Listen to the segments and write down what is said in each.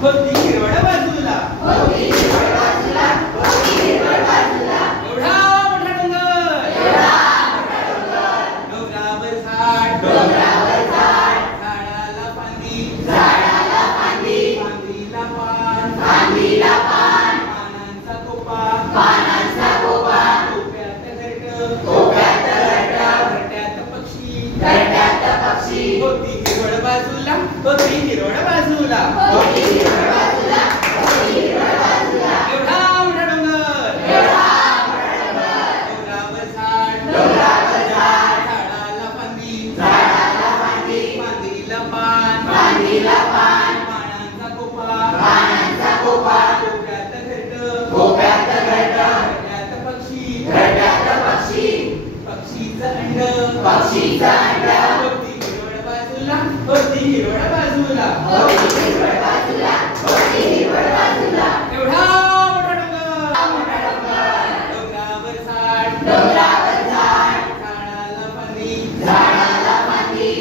होती हिरवळ बाजूला एवढा मोठा डोंगर डोंगरावर झाड झाडाला फांदी फांदीला पान पानांचा कोपा कोप्यात घरट्यात पक्षी होती हिरवळ बाजूला एवढा मोठा डोंगर डोंगरावर झाड झाडाला फांदी फांदीला पान पानांचा कोपा कोप्यात घरट्यात पक्षी पक्षीचं अंड होती हिरवळ बाजूला एवढा मोठा डोंगर डोंगरावर झाड झाडाला फांदी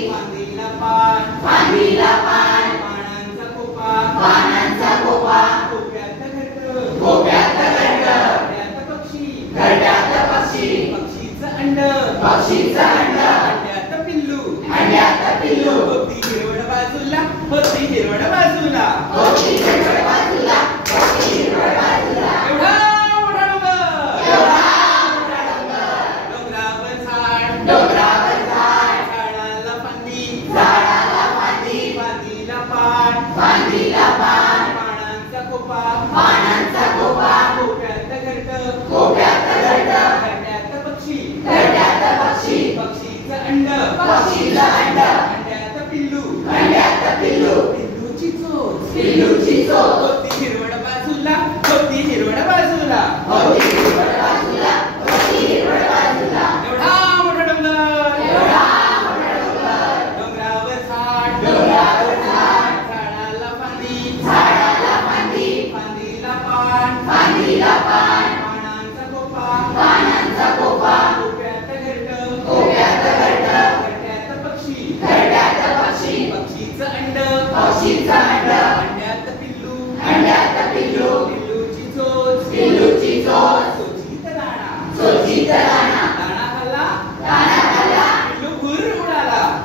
फांदीला पान पानांचा कोपा कोप्यात घरट्यात पक्षी पक्षीचं अंड अंड्यात पिल्लू होती हिरवळ बाजूला एवढा मोठा डोंगर डोंगरावर झाड झाडाला फांदी फांदीला पान पानांचा कोपा कोप्यात घरट्यात पक्षी पक्षीचं अंड अंड्यात पिल्लू पिल्लूची चोच होती हिरवळ बाजूला एवढा मोठा डोंगरावर झाड झाडाला फांदी फांदीला पान पानांचा कोपा कोप्यात घरट्यात पक्षी पक्षीचं अंड अंड्यात पिल्लू पिल्लूची चोच चोचीत दाणा खाल्ला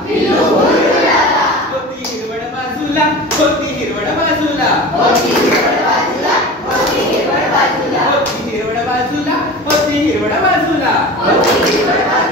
पिल्लू भुर उडाला होती हिरवळ बाजूला होती हिरवळ बाजूला